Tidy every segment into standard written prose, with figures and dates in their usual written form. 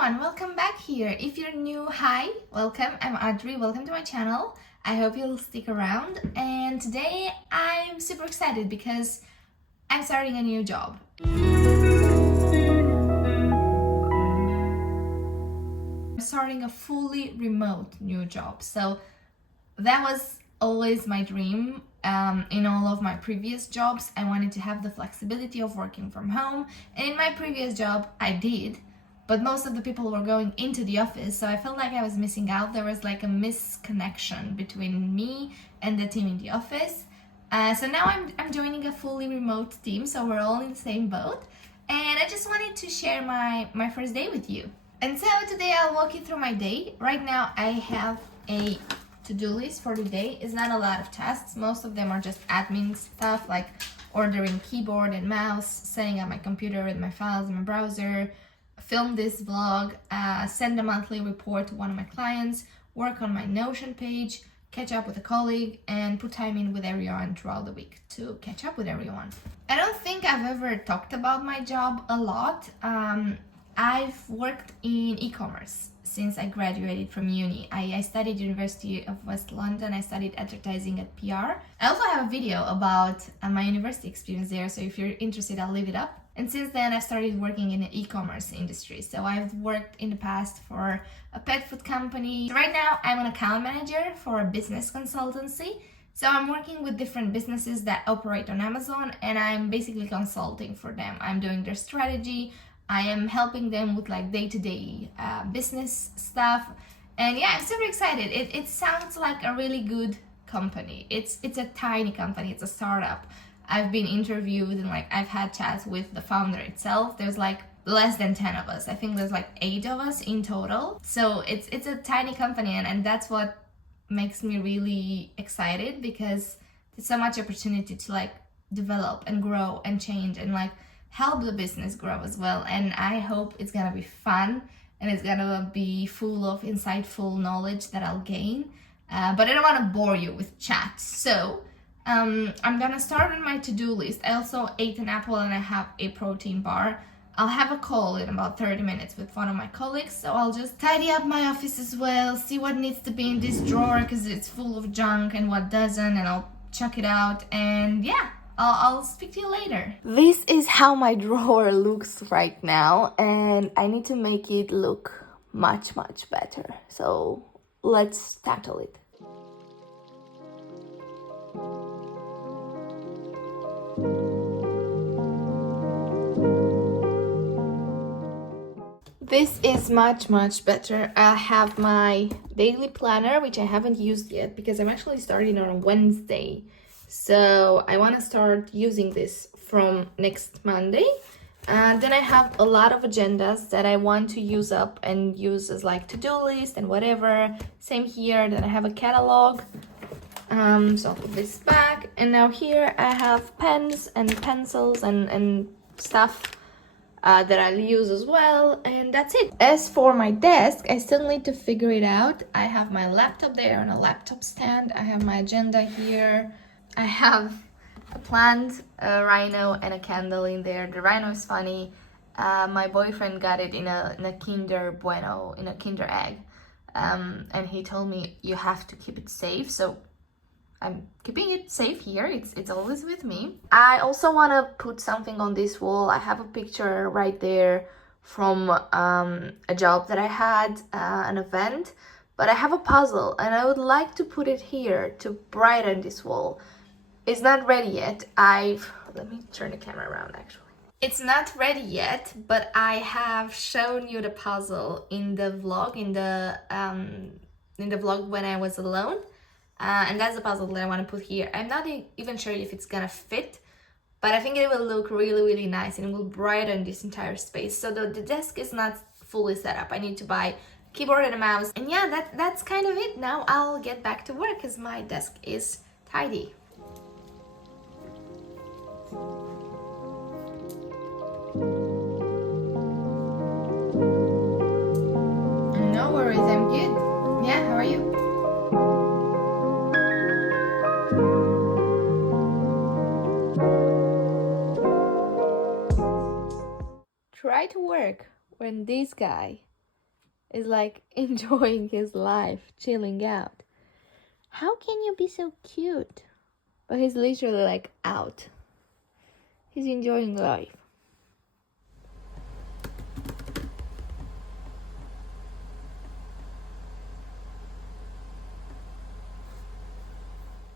everyone, welcome back here. If you're new, hi, welcome. I'm Adri, welcome to my channel. I hope you'll stick around. And today I'm super excited because I'm starting a new job. I'm starting a fully remote new job. So that was always my dream. In all of my previous jobs, I wanted to have the flexibility of working from home. And in my previous job, I did. But most of the people were going into the office, so I felt like I was missing out. There was like a misconnection between me and the team in the office. So now I'm joining a fully remote team, so we're all in the same boat. And I just wanted to share my first day with you. And so today I'll walk you through my day. Right now I have a to-do list for the day. It's not a lot of tasks. Most of them are just admin stuff like ordering keyboard and mouse, setting up my computer with my files in my browser, film this vlog, send a monthly report to one of my clients, work on my Notion page, catch up with a colleague, and put time in with everyone throughout the week to catch up with everyone. I don't think I've ever talked about my job a lot. I've worked in e-commerce since I graduated from uni. I studied University of West London. I studied advertising at PR. I also have a video about my university experience there, so if you're interested, I'll leave it up. And since then, I've started working in the e-commerce industry. So I've worked in the past for a pet food company. So right now, I'm an account manager for a business consultancy. So I'm working with different businesses that operate on Amazon, and I'm basically consulting for them. I'm doing their strategy. I am helping them with like day-to-day business stuff. And yeah, I'm super excited. It sounds like a really good company. It's a tiny company. It's a startup. I've been interviewed and like I've had chats with the founder itself. There's like less than 10 of us. I think there's like 8 of us in total. So it's a tiny company, and that's what makes me really excited, because there's so much opportunity to like develop and grow and change and like help the business grow as well. And I hope it's gonna be fun and it's gonna be full of insightful knowledge that I'll gain. But I don't want to bore you with chat. So I'm gonna start on my to-do list. I also ate an apple and I have a protein bar. I'll have a call in about 30 minutes with one of my colleagues, so I'll just tidy up my office as well, see what needs to be in this drawer because it's full of junk and what doesn't, and I'll chuck it out. And yeah, I'll speak to you later. This is how my drawer looks right now, and I need to make it look much better. So let's tackle it. This is much better. I have my daily planner, which I haven't used yet because I'm actually starting on Wednesday. So I want to start using this from next Monday. Then I have a lot of agendas that I want to use up and use as like to-do list and whatever. Same here. Then I have a catalog. So I'll put this back. And now here I have pens and pencils and stuff that I'll use as well, and that's it. As for my desk, I still need to figure it out. I have my laptop there on a laptop stand. I have my agenda here. I have a plant, a rhino, and a candle in there. The rhino is funny. My boyfriend got it in a Kinder Bueno, in a Kinder Egg, and he told me you have to keep it safe. So I'm keeping it safe here. It's always with me. I also want to put something on this wall. I have a picture right there from a job that I had, an event, but I have a puzzle and I would like to put it here to brighten this wall. It's not ready yet. Let me turn the camera around actually. It's not ready yet, but I have shown you the puzzle in the vlog, in the vlog when I was alone. And that's the puzzle that I want to put here. I'm not even sure if it's gonna fit, but I think it will look really nice and it will brighten this entire space. So the desk is not fully set up. I need to buy a keyboard and a mouse. And yeah, that's kind of it. Now I'll get back to work because my desk is tidy. No worries, I'm good. Yeah, how are you? Try to work when this guy is like enjoying his life, chilling out. How can you be so cute? But he's literally like out. He's enjoying life.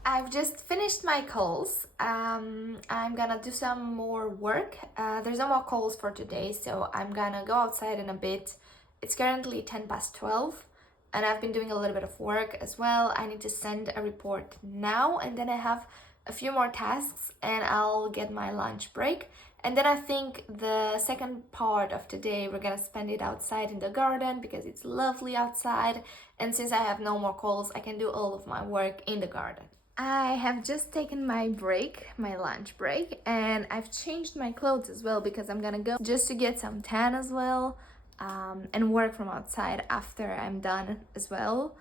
I've just finished my calls. I'm gonna do some more work. There's no more calls for today, so I'm gonna go outside in a bit. It's currently 10 past 12, and I've been doing a little bit of work as well. I need to send a report now, and then I have a few more tasks, and I'll get my lunch break. And then I think the second part of today, we're gonna spend it outside in the garden because it's lovely outside. And since I have no more calls, I can do all of my work in the garden. I have just taken my break, my lunch break, and I've changed my clothes as well because I'm gonna go just to get some tan as well, and work from outside after I'm done as well.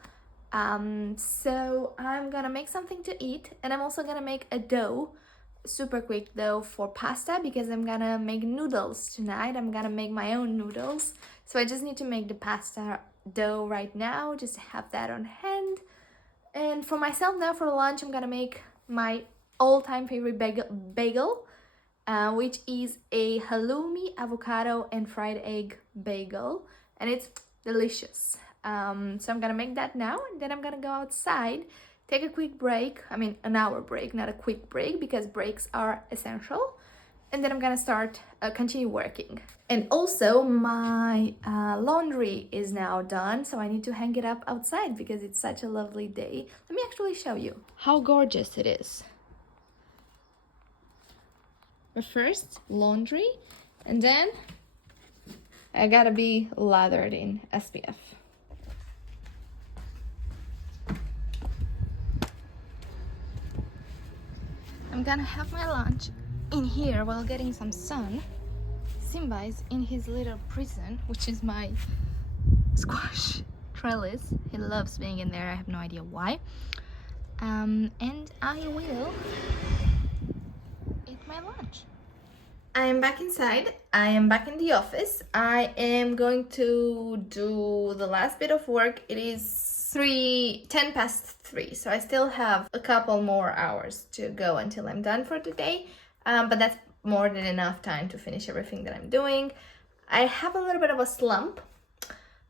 So I'm gonna make something to eat, and I'm also gonna make a dough, super quick dough for pasta because I'm gonna make noodles tonight. I'm gonna make my own noodles. So I just need to make the pasta dough right now, just to have that on hand. And for myself now for lunch, I'm gonna make my all-time favorite bagel, which is a halloumi, avocado, and fried egg bagel, and it's delicious. So I'm gonna make that now, and then I'm gonna go outside, take a quick break. I mean, an hour break, not a quick break, because breaks are essential. And then I'm gonna start, continue working. And also my laundry is now done, so I need to hang it up outside because it's such a lovely day. Let me actually show you how gorgeous it is. But first, laundry, and then I gotta be lathered in SPF. I'm gonna have my lunch in here while getting some sun. Simba is in his little prison, which is my squash trellis. He loves being in there. I have no idea why. And I will eat my lunch. I am back inside. I am back in the office. I am going to do the last bit of work. It is 10 past 3, so I still have a couple more hours to go until I'm done for today. But that's more than enough time to finish everything that I'm doing. I have a little bit of a slump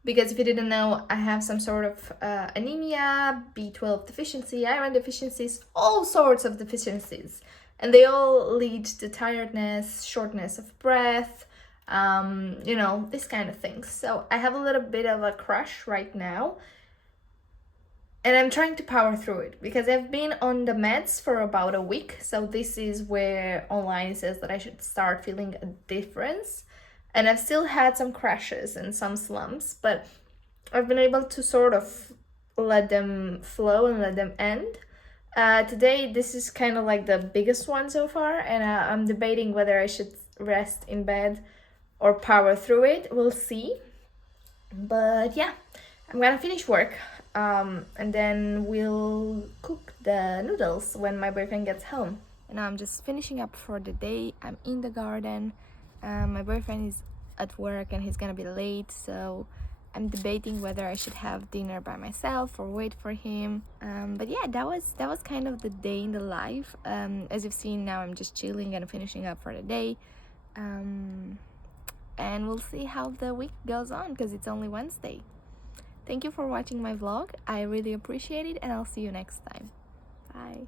because if you didn't know, I have some sort of anemia, B12 deficiency, iron deficiencies, all sorts of deficiencies. And they all lead to tiredness, shortness of breath, you know, this kind of things. So I have a little bit of a crash right now. And I'm trying to power through it because I've been on the meds for about a week. So this is where online says that I should start feeling a difference. And I've still had some crashes and some slumps, but I've been able to sort of let them flow and let them end. Today, this is kind of like the biggest one so far. And I'm debating whether I should rest in bed or power through it. We'll see. But yeah, I'm gonna finish work. And then we'll cook the noodles when my boyfriend gets home. And I'm just finishing up for the day. I'm in the garden. My boyfriend is at work and he's gonna be late, so I'm debating whether I should have dinner by myself or wait for him. But yeah, that was kind of the day in the life. As you've seen, now I'm just chilling and finishing up for the day. And we'll see how the week goes on because it's only Wednesday. Thank you for watching my vlog. I really appreciate it, and I'll see you next time. Bye.